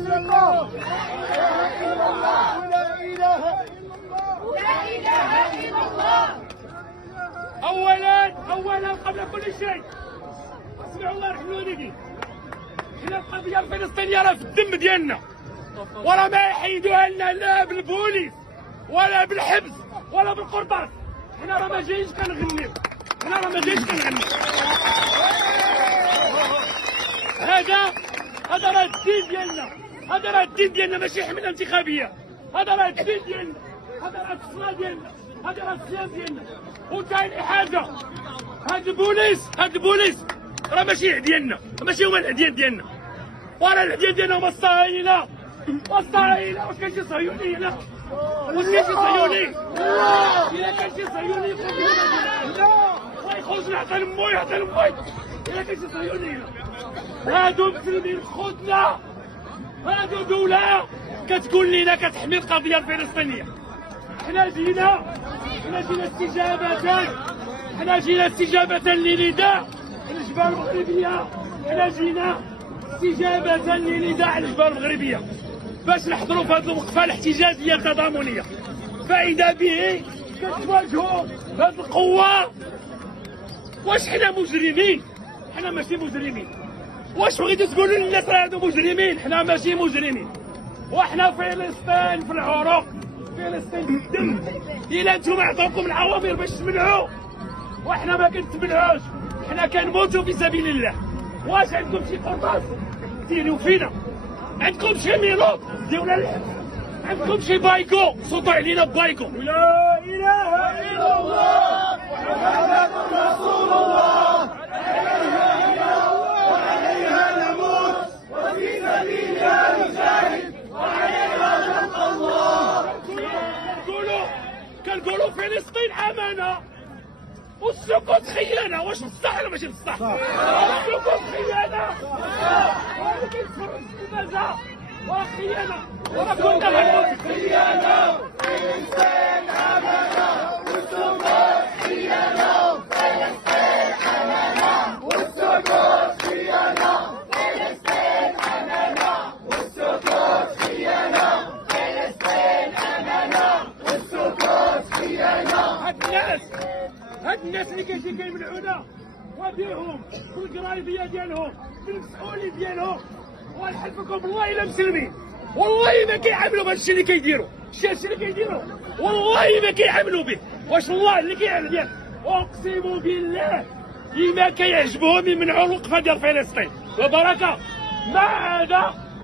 إلا الله لا إله إلا الله. اولا قبل كل شيء اسمعوا الله يرحم والديكي، حنا القضيه الفلسطينيه راه في الدم ديالنا، وراه ما يحيدوها لنا لا بالبوليس ولا بالحبس ولا بالقرطاس. حنا راه ما جايينش كنغنيو، هذا راه الدين ديالنا، ماشي حمله انتخابيه. هذا راه الدين ديالنا، هذا راه الصلاه ديالنا، هذا راه الصيام ديالنا. وثاني حاجه هاد البوليس راه ماشي عدياننا، ماشي هما العديان ديالنا، وراه العديان ديالنا هما الصهاينه. واش كاين شي صهيوني هنا؟ إلا كان شي صهيوني يخرج يعطي لموي إلا كان شي صهيوني هنا. هادو مسلمين خوتنا، هادو دولة كتقول لنا كتحمي القضية الفلسطينية. حنا جينا استجابة لنداء الجبهة المغربية، الجبهة المغربية باش نحضروا في هذه الوقفة الاحتجاجية التضامنية. فإذا به كتواجهوا هذه القوة. واش حنا مجرمين؟ حنا ماشي مجرمين. واش بغيتوا تقولوا للناس راه هادو مجرمين؟ حنا ماشي مجرمين، وحنا فلسطين في العروق، فلسطين في الدم. إلا انتم عطوكم العوامر باش تمنعوا وحنا ما كنتمنعوش، حنا كنموتوا في سبيل الله. واش عندكم شي قرطاس ديروا فينا؟ عندكم شي ميلوط ديونا الحبس؟ عندكم شي بايكو صوتوا علينا ببايكو؟ لا اله الا الله محمد رسول الله، وعليها نموت وفي سبيلها نجاهد وعليها نلقى الله. كنقولوا فلسطين امانه والسكوت خيانه. واش بصح ولا ماشي بصح؟ السكوت خيانه، ولكن تفرج المزا وخيانه. وراه كنا غنموت خيانه. فلسطين امانه والسكوت خيانه. فلسطين امانه والسكوت خيانه. فلسطين امانه والسكوت خيانه. فلسطين امانه والسكوت خيانه. هاد الناس اللي كيمنعونا وديهم بالقرايبيه ديالهم بالمسؤولين ديالهم، ونحلفكم بالله الا مسلمين والله ما كيعملوا بهذا الشيء اللي كيديروا. والله ما كيعملوا به. واش الله اللي كيعمل بيه؟ اقسم بالله ما كيعجبهم يمنعوا الوقفه ديال فلسطين. وبركه ما هذا